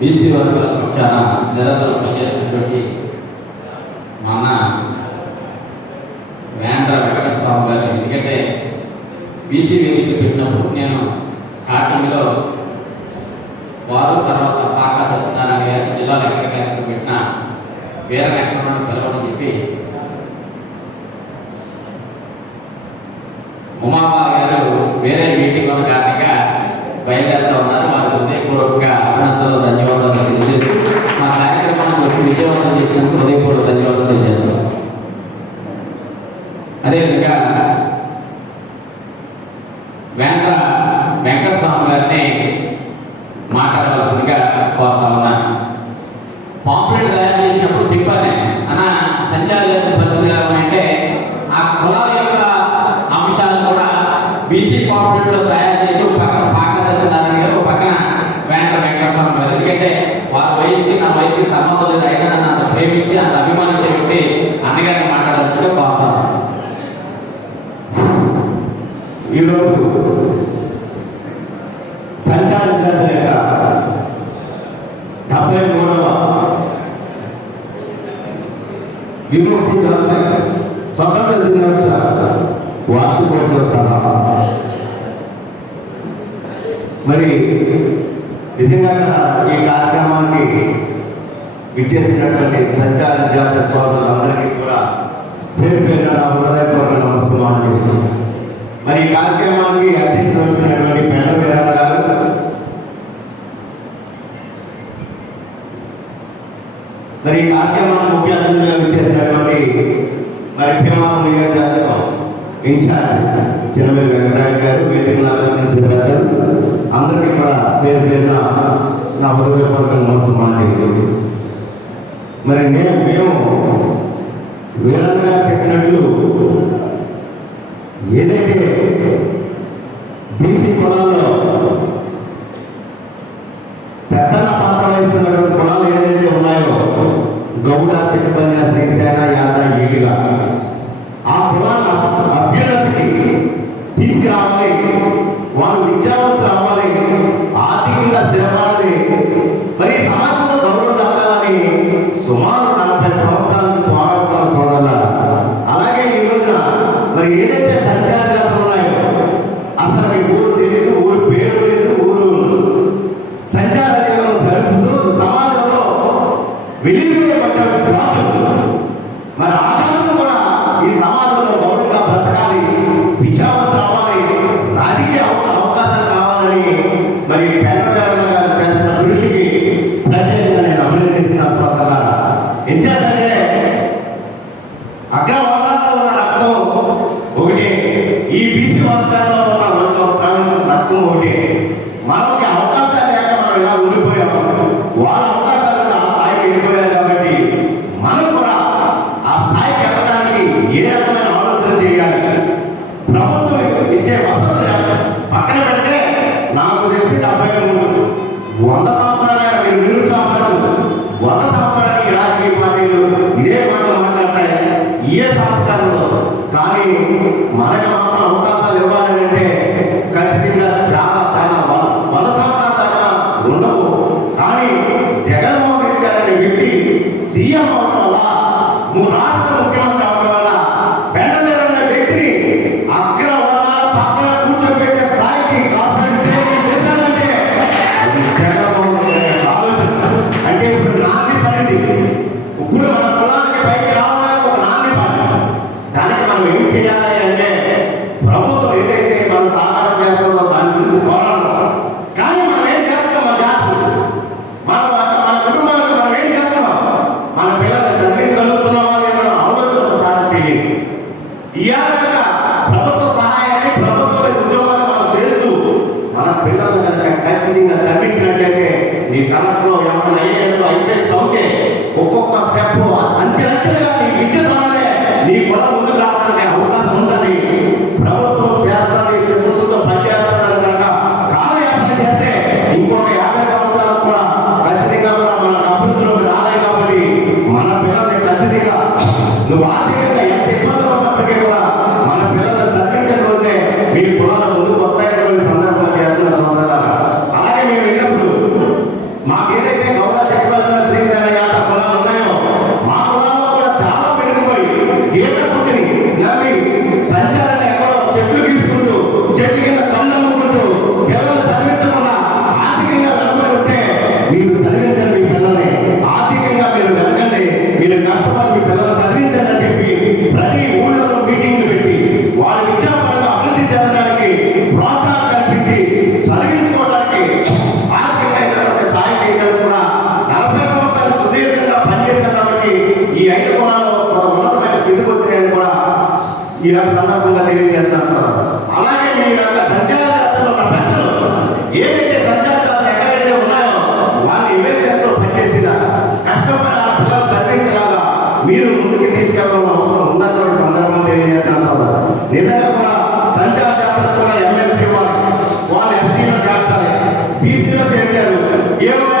BC వర్గాల పక్షాన నిరంతరం పనిచేస్తున్నటువంటి మన వేంద్ర వెంకట స్వామి గారు. ఎందుకంటే బీసీ వేదిక పెట్టినప్పుడు నేను స్టార్టింగ్లో వారు తర్వాత పాకా సత్యనారాయణ గారు జిల్లా లెక్క గారికి పెట్టిన వీర లెక్కలను పిలవని చెప్పి ఉమాబా గారు వేరే మీటింగ్ ఉన్న కారణంగా బయలుదేరుతూ ఉన్నారు. విముక్తి స్వతంత్ర దినోత్సవ వార్షికోత్సవ సభ మరి నిజంగా ఈ కార్యక్రమానికి ఇచ్చేసినటువంటి సంచార జాత సోదరులందరికీ కూడా పేరు పేరు నా హృదయపూర్వక నమస్కారం మరి ఈ కార్యక్రమానికి అధ్యక్షుడు పెద్ద చేసినటువంటి మరి భీమా నియోజకవర్గం ఇన్ఛార్జ్ చిన్నమల్లి వెంకటరాయ గారు వేదికలు అలంకరించిన పెద్దలు అందరికీ కూడా పేరు పేరున నా హృదయపూర్వక మనసు నమస్కారం మరి నేను మేము వీరంగా చెప్పినట్లు ఏదైతే విద్యార్థి తీసుకురావాలి. వాళ్ళు విద్యావంతులు రావాలి ఆర్థికంగా స్థిరపడాలి. మరి సమాజంలో గౌరవం కావాలని సుమారు నలభై సంవత్సరాలు పోరాడుతున్న సోదరుల అలాగే ఈ మరి ఏదైతే ನೀವಿ మీరు చదివించండి బీసీలో చేశారు ఏమైనా